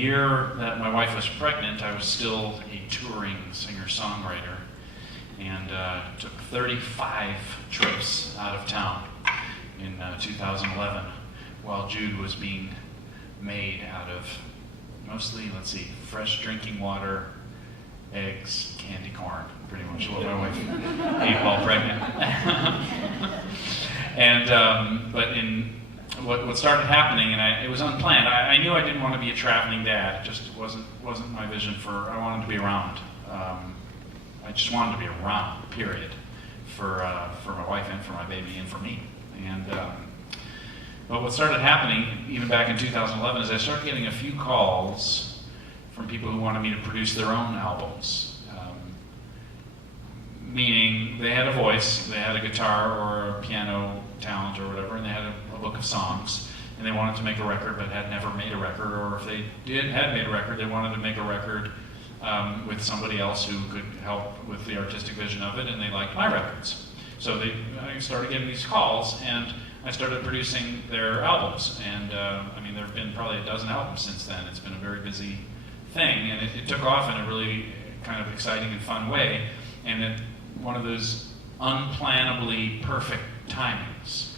year that my wife was pregnant, I was still a touring singer-songwriter, and took 35 trips out of town in 2011, while Jude was being made out of mostly, fresh drinking water, eggs, candy corn, pretty much what my wife ate while pregnant. And what started happening, and it was unplanned. I knew I didn't want to be a traveling dad. It just wasn't my vision I wanted to be around. I just wanted to be around, period, for my wife and for my baby and for me. And but what started happening, even back in 2011, is I started getting a few calls from people who wanted me to produce their own albums. Meaning they had a voice, they had a guitar or a piano talent or whatever, and they had a book of songs, and they wanted to make a record but had never made a record, or if they had made a record, they wanted to make a record with somebody else who could help with the artistic vision of it, and they liked my records. So I started getting these calls, and I started producing their albums, and there have been probably a dozen albums since then. It's been a very busy thing, and it took off in a really kind of exciting and fun way, and one of those unplanably perfect timings,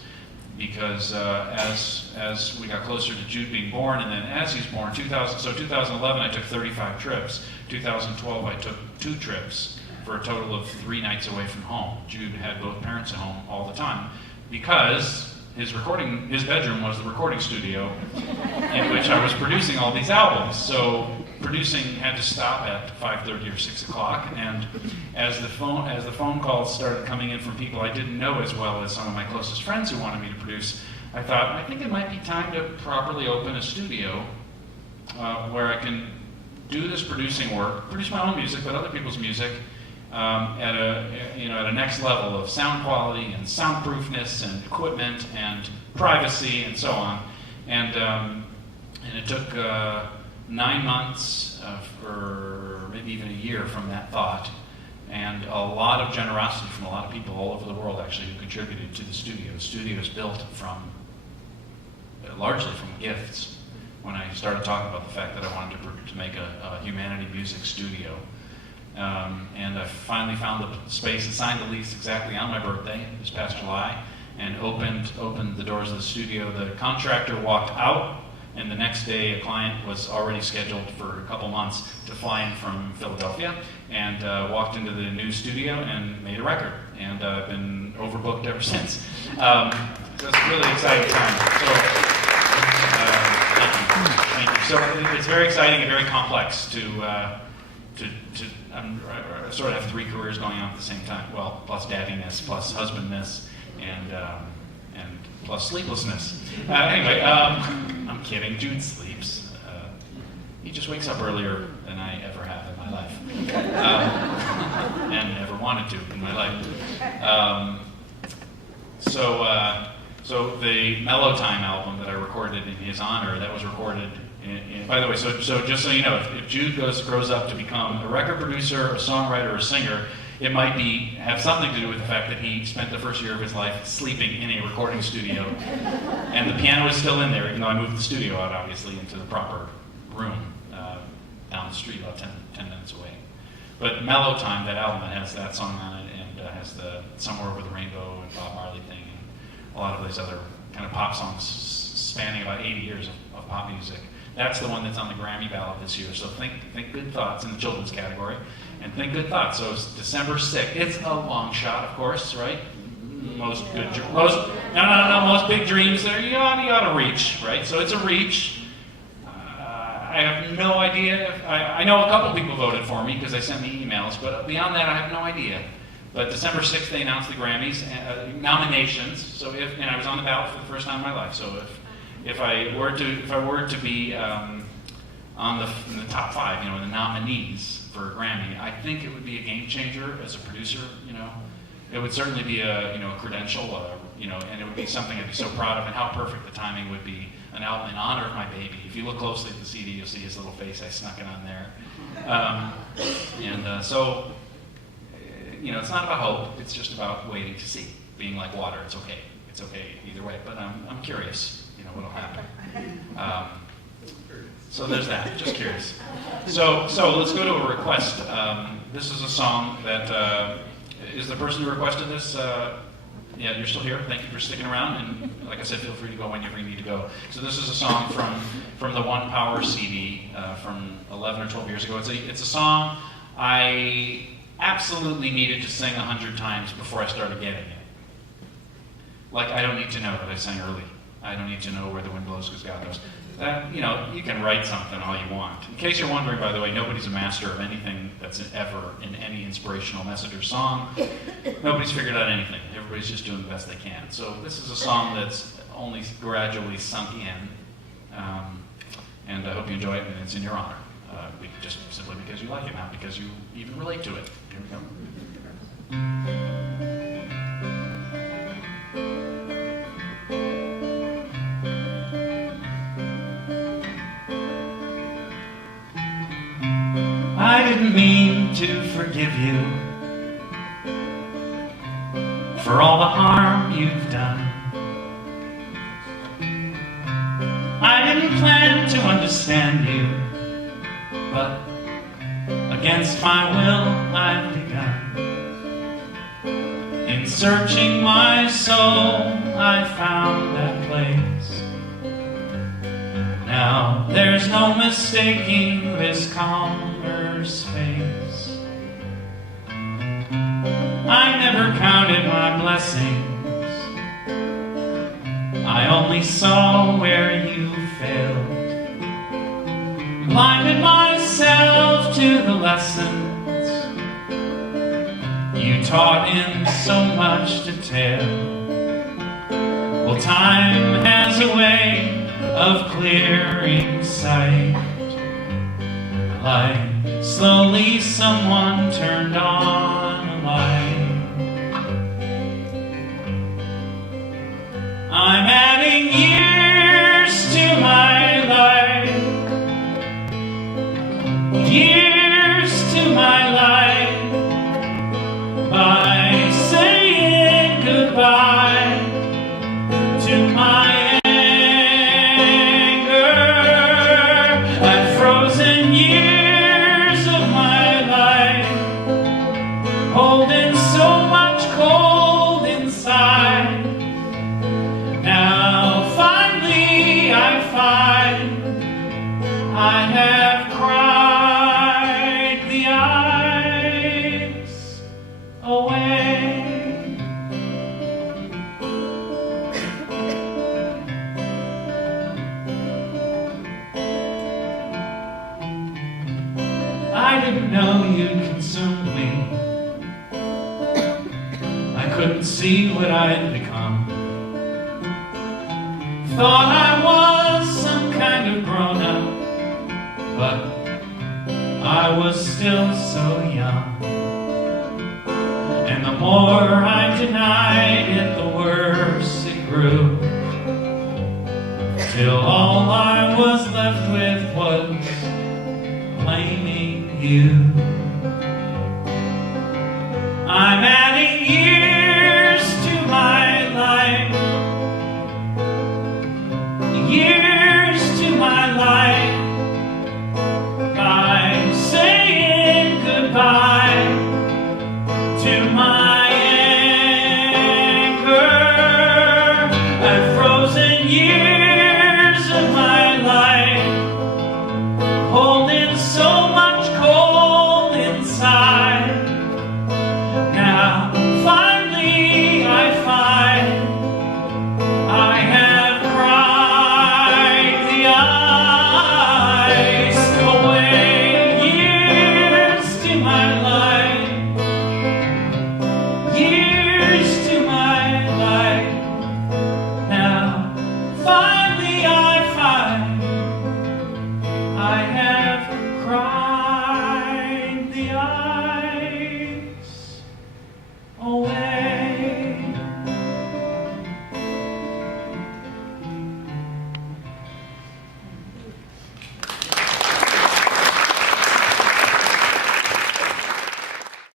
because as we got closer to Jude being born, and then as he's born, 2011 I took 35 trips. 2012 I took 2 trips for a total of 3 nights away from home. Jude had both parents at home all the time, because his bedroom was the recording studio in which I was producing all these albums. So producing had to stop at 5:30 or 6 o'clock, and as the phone calls started coming in from people I didn't know as well as some of my closest friends who wanted me to produce, I thought, I think it might be time to properly open a studio where I can do this producing work, produce my own music, but other people's music, at a next level of sound quality and soundproofness and equipment and privacy and so on. And it took 9 months or maybe even a year from that thought, and a lot of generosity from a lot of people all over the world actually who contributed to the studio. The studio is built largely from gifts. When I started talking about the fact that I wanted to make a humanity music studio. And I finally found the space and signed the lease exactly on my birthday this past July, and opened the doors of the studio. The contractor walked out, and the next day a client was already scheduled for a couple months to fly in from Philadelphia, and walked into the new studio and made a record. And I've been overbooked ever since. So it's a really exciting time. Thank you. So it's very exciting and very complex I sort of have 3 careers going on at the same time. Well, plus daddiness, plus husbandness, and plus sleeplessness. Anyway, I'm kidding. Jude sleeps. He just wakes up earlier than I ever have in my life, and ever wanted to in my life. So the Mellow Time album that I recorded in his honor, that was recorded by the way, so just so you know, if Jude grows up to become a record producer, a songwriter, or a singer, it might have something to do with the fact that he spent the first year of his life sleeping in a recording studio, and the piano is still in there, even though I moved the studio out, obviously, into the proper room down the street, about 10 minutes away. But Mellow Time, that album, that has that song on it, and has the Somewhere Over the Rainbow and Bob Marley thing, and a lot of these other kind of pop songs spanning about 80 years of pop music. That's the one that's on the Grammy ballot this year. So think good thoughts in the children's category, and think good thoughts. So it's December 6th. It's a long shot, of course, right? Most big dreams there you ought to reach, right? So it's a reach. I have no idea. I know a couple people voted for me because they sent me emails, but beyond that, I have no idea. But December 6th, they announced the Grammys nominations. So and I was on the ballot for the first time in my life. So if I were to be in the top 5, in the nominees for a Grammy, I think it would be a game changer as a producer. It would certainly be a credential, and it would be something I'd be so proud of, and how perfect the timing would be. An album in honor of my baby. If you look closely at the CD, you'll see his little face. I snuck it on there, so it's not about hope. It's just about waiting to see. Being like water, it's okay. It's okay either way. But I'm curious. What'll happen. So there's that, just curious. So let's go to a request. This is a song that, is the person who requested this, yeah, you're still here. Thank you for sticking around. And like I said, feel free to go whenever you need to go. So this is a song from the One Power CD from 11 or 12 years ago. It's a song I absolutely needed to sing 100 times before I started getting it. Like, I don't need to know that I sang early. I don't need to know where the wind blows because God knows. That, you can write something all you want. In case you're wondering, by the way, nobody's a master of anything that's ever in any inspirational message or song. Nobody's figured out anything. Everybody's just doing the best they can. So this is a song that's only gradually sunk in, and I hope you enjoy it, and it's in your honor. Just simply because you like it, not because you even relate to it. Here we go. I didn't mean to forgive you for all the harm you've done. I didn't plan to understand you, but against my will I've begun. In searching my soul I found that place. Now there's no mistaking this calmer space. I never counted my blessings. I only saw where you failed. Blinded myself to the lessons you taught in so much detail. Well, time has a way of clearing sight. Like slowly someone turned on a light. I'm adding years to my life, years to my life, by saying goodbye to my holding so much cold inside. Now finally I find I have cried the ice away. I didn't know you'd consume me. Couldn't see what I'd become. Thought I was some kind of grown-up, but I was still so young. And the more I denied it, the worse it grew, till all I was left with was blaming you.